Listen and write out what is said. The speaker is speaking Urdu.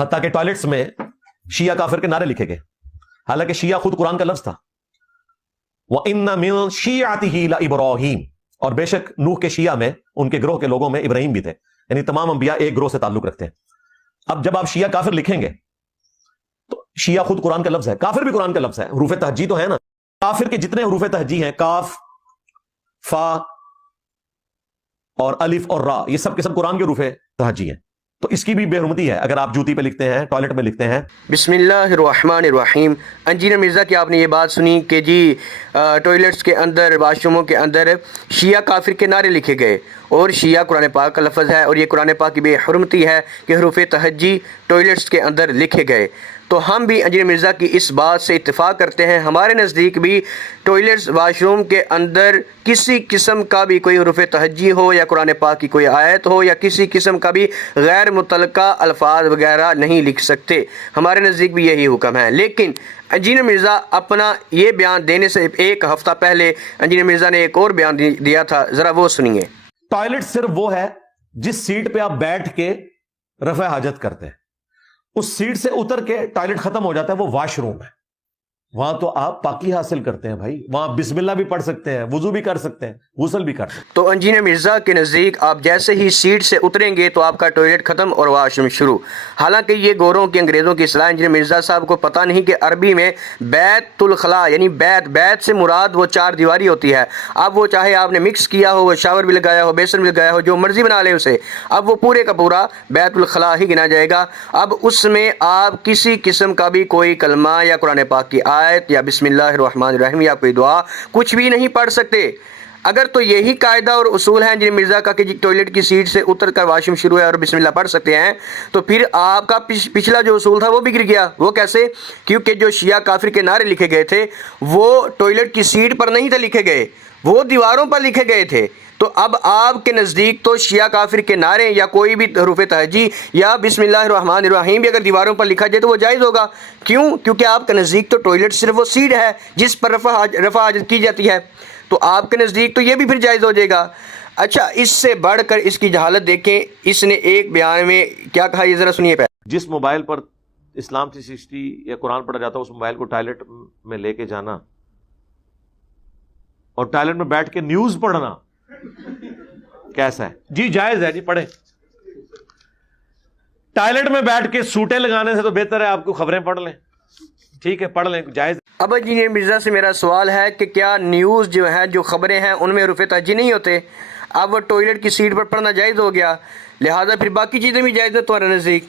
حتیٰ کہ ٹوائلٹس میں شیعہ کافر کے نعرے لکھے گئے، حالانکہ شیعہ خود قرآن کا لفظ تھا، وَإِنَّ مِن شِيعَتِهِ لَإِبْرَاهِيمَ، اور بے شک نوح کے شیعہ میں، ان کے گروہ کے لوگوں میں ابراہیم بھی تھے، یعنی تمام انبیاء ایک گروہ سے تعلق رکھتے ہیں۔ اب جب آپ شیعہ کافر لکھیں گے تو شیعہ خود قرآن کا لفظ ہے، کافر بھی قرآن کا لفظ ہے، حروف تہجی تو ہے نا، کافر کے جتنے حروف تہجی ہیں، کاف، فا اور الف اور را، یہ سب کے سب قرآن کے حروف تہجی ہیں، تو اس کی بھی بے حرمتی ہے اگر آپ جوتی پہ لکھتے ہیں، ٹوائلٹ میں لکھتے ہیں۔ بسم اللہ الرحمن الرحیم۔ انجینئر مرزا کی آپ نے یہ بات سنی کہ جی ٹوائلٹس کے اندر، واش روموں کے اندر شیعہ کافر کے نعرے لکھے گئے، اور شیعہ قرآن پاک کا لفظ ہے، اور یہ قرآن پاک کی بے حرمتی ہے کہ حروف تہجی ٹوائلٹس کے اندر لکھے گئے۔ تو ہم بھی انجینئر مرزا کی اس بات سے اتفاق کرتے ہیں، ہمارے نزدیک بھی ٹوائلٹس، واش روم کے اندر کسی قسم کا بھی کوئی حروف تہجی ہو، یا قرآن پاک کی کوئی آیت ہو، یا کسی قسم کا بھی غیر متعلقہ الفاظ وغیرہ نہیں لکھ سکتے، ہمارے نزدیک بھی یہی حکم ہے۔ لیکن انجینئر مرزا اپنا یہ بیان دینے سے ایک ہفتہ پہلے انجینئر مرزا نے ایک اور بیان دیا تھا، ذرا وہ سنیے۔ ٹوائلٹ صرف وہ ہے جس سیٹ پہ آپ بیٹھ کے رفع حاجت کرتے ہیں، اس سیٹ سے اتر کے ٹوائلٹ ختم ہو جاتا ہے، وہ واش روم ہے، وہاں تو آپ پاکی حاصل کرتے ہیں بھائی، وہاں بسم اللہ بھی پڑھ سکتے ہیں، وضو بھی کر سکتے ہیں، غسل بھی کر سکتے ہیں۔ تو انجینئر مرزا کے نزدیک آپ جیسے ہی سیٹ سے اتریں گے تو آپ کا ٹوائلٹ ختم اور واش روم شروع۔ حالانکہ یہ گوروں کے انگریزوں کی اصطلاح، انجینئر مرزا صاحب کو پتہ نہیں کہ عربی میں بیت الخلاء یعنی بیت سے مراد وہ چار دیواری ہوتی ہے۔ اب وہ چاہے آپ نے مکس کیا ہو، وہ شاور بھی لگایا ہو، بیسن بھی لگایا ہو، جو مرضی بنا لے اسے، اب وہ پورے کا پورا بیت الخلاء ہی گنا جائے گا۔ اب اس میں آپ کسی قسم کا بھی کوئی کلمہ یا قرآن پاک کی آیت یا بسم اللہ الرحمن الرحیم یا کوئی دعا کچھ بھی نہیں پڑھ سکتے۔ اگر تو یہی قاعدہ اور اصول ہے انجینئر مرزا کا کہ ٹوائلٹ کی سیٹ سے اتر کر واش روم شروع ہے اور بسم اللہ پڑھ سکتے ہیں، تو پھر آپ کا پچھلا جو اصول تھا وہ بگڑ گیا۔ وہ کیسے؟ کیونکہ جو شیعہ کافر کے نعرے لکھے گئے تھے وہ ٹوائلٹ کی سیٹ پر نہیں تھے لکھے گئے، وہ دیواروں پر لکھے گئے تھے۔ تو اب آپ کے نزدیک تو شیعہ کافر کے نعرے یا کوئی بھی حروف تہجی یا بسم اللہ الرحمن الرحیم بھی اگر دیواروں پر لکھا جائے تو وہ جائز ہوگا۔ کیوں؟ کیونکہ آپ کے نزدیک تو ٹوائلٹ صرف وہ سیٹ ہے جس پر رفع حاجت کی جاتی ہے، تو آپ کے نزدیک تو یہ بھی پھر جائز ہو جائے گا۔ اچھا، اس سے بڑھ کر اس کی جہالت دیکھیں، اس نے ایک بیان میں کیا کہا، یہ ذرا سنیے پہلے۔ جس موبائل پر اسلام 360 یا قرآن پڑھا جاتا ہے، اس موبائل کو ٹوائلٹ میں لے کے جانا اور ٹوائلٹ میں بیٹھ کے نیوز پڑھنا کیسا ہے؟ جی جائز ہے، جی پڑھیں۔ ٹوائلٹ میں بیٹھ کے سوٹیں لگانے سے تو بہتر ہے آپ کو خبریں پڑھ لیں، ٹھیک ہے پڑھ لیں، جائز۔ اب انجینئر مرزا سے میرا سوال ہے کہ کیا نیوز جو ہے، جو خبریں ہیں، ان میں حروف تہجی نہیں ہوتے؟ اب وہ ٹوائلٹ کی سیٹ پر پڑھنا جائز ہو گیا، لہٰذا پھر باقی چیزیں بھی جائز ہیں تمہارے نزدیک؟